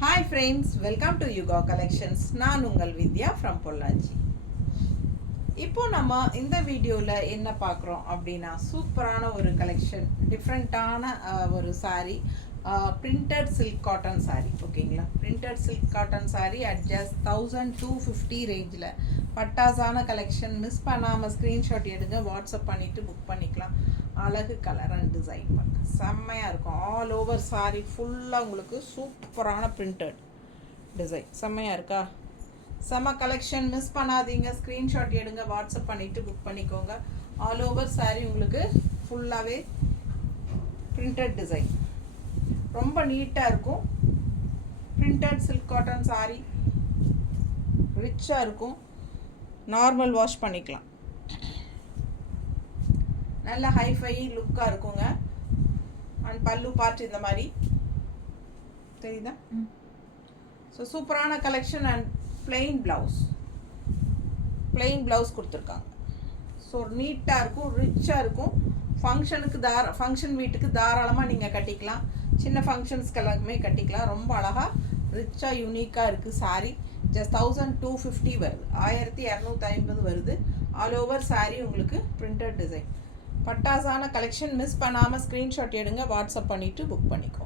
Hi friends, welcome to Yuga Collections. நான் உங்கள் வித்யா from Pollachi. இப்போ நம்ம இந்த வீடியோவில் என்ன பார்க்குறோம் அப்படின்னா சூப்பரான ஒரு கலெக்ஷன், டிஃப்ரெண்ட்டான ஒரு saree, printed silk cotton saree. ஓகேங்களா? printed silk cotton saree at just 1250 ரேஞ்சில் பட்டாசான கலெக்ஷன். மிஸ் பண்ணாமல் ஸ்க்ரீன்ஷாட் எடுங்க, வாட்ஸ்அப் பண்ணிவிட்டு புக் பண்ணிக்கலாம். அழகு கலர் அண்ட் டிசைன் பார்க்க செம்மையாக இருக்கும். ஆல் ஓவர் சாரீ ஃபுல்லாக உங்களுக்கு சூப்பரான பிரிண்டட் டிசைன் செம்மையாக இருக்கா? செம்ம கலெக்ஷன், மிஸ் பண்ணாதீங்க. ஸ்க்ரீன்ஷாட் எடுங்க, வாட்ஸ்அப் பண்ணிவிட்டு புக் பண்ணிக்கோங்க. ஆல் ஓவர் சாரீ உங்களுக்கு ஃபுல்லாகவே பிரிண்டட் டிசைன் ரொம்ப நீட்டாக இருக்கும். பிரிண்டட் சில்க் காட்டன் சாரீ ரிச்சாக இருக்கும். நார்மல் வாஷ் பண்ணிக்கலாம். நல்ல ஹைஃபை லுக்காக இருக்குங்க. அண்ட் பல்லு பார்ட் இந்த மாதிரி தெரியுதா? ஸோ சூப்பரான கலெக்ஷன். அண்ட் பிளெயின் ப்ளவுஸ் கொடுத்துருக்காங்க. ஸோ நீட்டாக இருக்கும், ரிச்சாக இருக்கும். ஃபங்க்ஷன் வீட்டுக்கு தாராளமாக நீங்கள் கட்டிக்கலாம். சின்ன ஃபங்க்ஷன்ஸ்க்கு எல்லாருக்குமே கட்டிக்கலாம். ரொம்ப அழகாக ரிச்சாக யூனிக்காக இருக்குது சாரீ. ஜஸ்ட் 1250 வருது, 1250 வருது. ஆல் ஓவர் சாரீ உங்களுக்கு பிரிண்டட் டிசைன் பட்டாசான கலெக்ஷன். மிஸ் பண்ணாமல் ஸ்க்ரீன்ஷாட் எடுங்க, வாட்ஸ்அப் பண்ணிவிட்டு புக் பண்ணிக்கோ.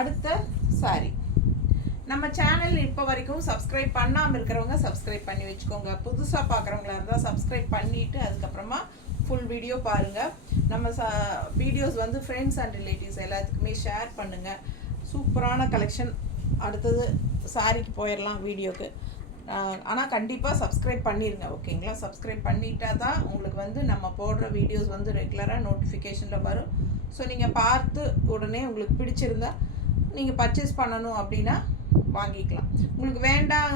அடுத்த சாரீ, நம்ம சேனல் இப்போ வரைக்கும் சப்ஸ்கிரைப் பண்ணாமல் இருக்கிறவங்க சப்ஸ்கிரைப் பண்ணி வச்சுக்கோங்க. புதுசாக பார்க்குறவங்களா இருந்தால் சப்ஸ்கிரைப் பண்ணிவிட்டு அதுக்கப்புறமா ஃபுல் வீடியோ பாருங்கள். நம்ம வீடியோஸ் வந்து ஃப்ரெண்ட்ஸ் அண்ட் ரிலேட்டிவ்ஸ் எல்லாத்துக்குமே ஷேர் பண்ணுங்கள். சூப்பரான கலெக்ஷன். அடுத்தது சாரீக்கு போயிடலாம் வீடியோக்கு. ஆனால் கண்டிப்பாக சப்ஸ்கிரைப் பண்ணிடுங்க, ஓகேங்களா? சப்ஸ்கிரைப் பண்ணிட்டா தான் உங்களுக்கு வந்து நம்ம போடுற வீடியோஸ் வந்து ரெகுலராக நோட்டிஃபிகேஷனில் வரும். ஸோ நீங்கள் பார்த்து உடனே உங்களுக்கு பிடிச்சிருந்தா நீங்கள் பர்ச்சேஸ் பண்ணணும் அப்படின்னா வாங்கிக்கலாம். உங்களுக்கு வேண்டாம்,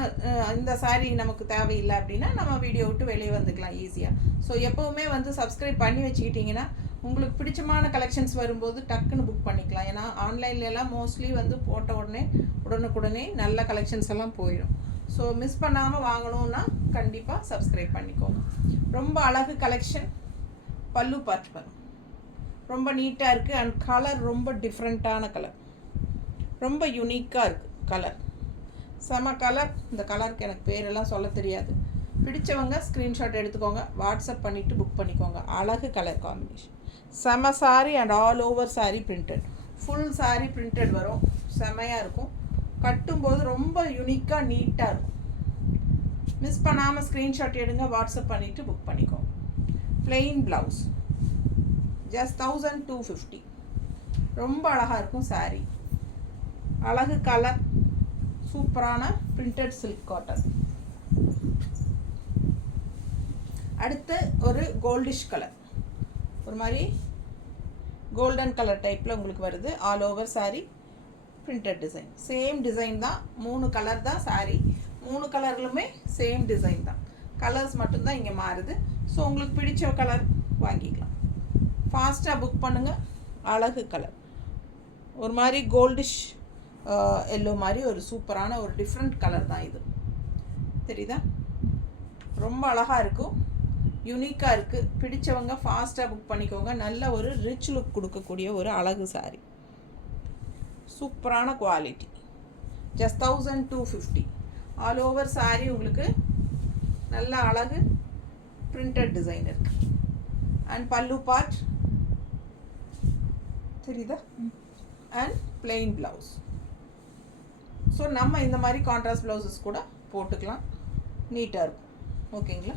இந்த சாரீ நமக்கு தேவையில்லை அப்படின்னா நம்ம வீடியோ விட்டு வெளியே வந்துக்கலாம் ஈஸியாக. ஸோ எப்போவுமே வந்து சப்ஸ்கிரைப் பண்ணி வச்சுக்கிட்டிங்கன்னா உங்களுக்கு பிடிச்சமான கலெக்ஷன்ஸ் வரும்போது டக்குன்னு புக் பண்ணிக்கலாம். ஏன்னா ஆன்லைன்லலாம் மோஸ்ட்லி வந்து போட்ட உடனுக்குடனே நல்ல கலெக்ஷன்ஸ் எல்லாம் போயிடும். ஸோ மிஸ் பண்ணாமல் வாங்கணுன்னா கண்டிப்பாக சப்ஸ்கிரைப் பண்ணிக்கோங்க. ரொம்ப அழகு கலெக்ஷன். பல்லு பார்ட் ரொம்ப நீட்டாக இருக்குது. அண்ட் கலர் ரொம்ப டிஃப்ரெண்ட்டான கலர், ரொம்ப யூனிக்காக இருக்குது கலர். செம கலர். இந்த கலருக்கு எனக்கு பேரெல்லாம் சொல்ல தெரியாது. பிடிச்சவங்க ஸ்க்ரீன்ஷாட் எடுத்துக்கோங்க, வாட்ஸ்அப் பண்ணிவிட்டு புக் பண்ணிக்கோங்க. அழகு கலர் காம்பினேஷன். செம sari and all over sari printed. Full sari printed வரும். செமையாக இருக்கும். கட்டும்போது ரொம்ப யூனிக்காக நீட்டாக இருக்கும். மிஸ் பண்ணாமல் ஸ்க்ரீன்ஷாட் எடுங்க, வாட்ஸ்அப் பண்ணிவிட்டு புக் பண்ணிக்கோங்க. Plain blouse just 1250. ரொம்ப அழகாக இருக்கும் சாரீ. அழகு கலர், சூப்பரான பிரிண்டட் சில்க் காட்டன். அடுத்து ஒரு கோல்டிஷ் கலர், ஒரு மாதிரி கோல்டன் கலர் டைப்பில் உங்களுக்கு வருது. All over sari printed design. Same design தான், 3 கலர் தான் சாரீ. 3 கலர்லுமே சேம் டிசைன் தான், கலர்ஸ் மட்டும்தான் இங்கே மாறுது. ஸோ உங்களுக்கு பிடிச்ச கலர் வாங்கிக்கலாம். ஃபாஸ்ட்டாக புக் பண்ணுங்கள். அழகு கலர், ஒரு மாதிரி கோல்டிஷ் எல்லோ மாதிரி ஒரு சூப்பரான ஒரு டிஃப்ரெண்ட் கலர் தான் இது. தெரியுதா? ரொம்ப அழகாக இருக்கும், யூனிக்காக இருக்குது. பிடிச்சவங்க ஃபாஸ்ட்டாக புக் பண்ணிக்கோங்க. நல்ல ஒரு ரிச் லுக் கொடுக்கக்கூடிய ஒரு அழகு சாரீ. சூப்பரான quality. Just 1250. All over sari உங்களுக்கு நல்ல அழகு பிரிண்டட் டிசைன் இருக்குது. அண்ட் பல்லு பார்ட் தெரியுதா? And plain blouse. ஸோ நம்ம இந்த மாதிரி கான்ட்ராஸ்ட் ப்ளவுசஸ் கூட போட்டுக்கலாம், நீட்டாக இருக்கும். ஓகேங்களா?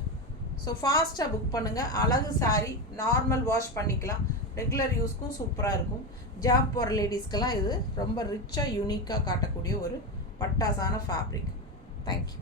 ஸோ ஃபாஸ்ட்டாக புக் பண்ணுங்கள். அழகு சாரீ, நார்மல் வாஷ் பண்ணிக்கலாம். ரெகுலர் யூஸ்க்கும் சூப்பராக இருக்கும். ஜாப் போகிற லேடிஸ்க்கெல்லாம் இது ரொம்ப ரிச்சாக யூனிக்காக காட்டக்கூடிய ஒரு பட்டாசான ஃபேப்ரிக். தேங்க்யூ.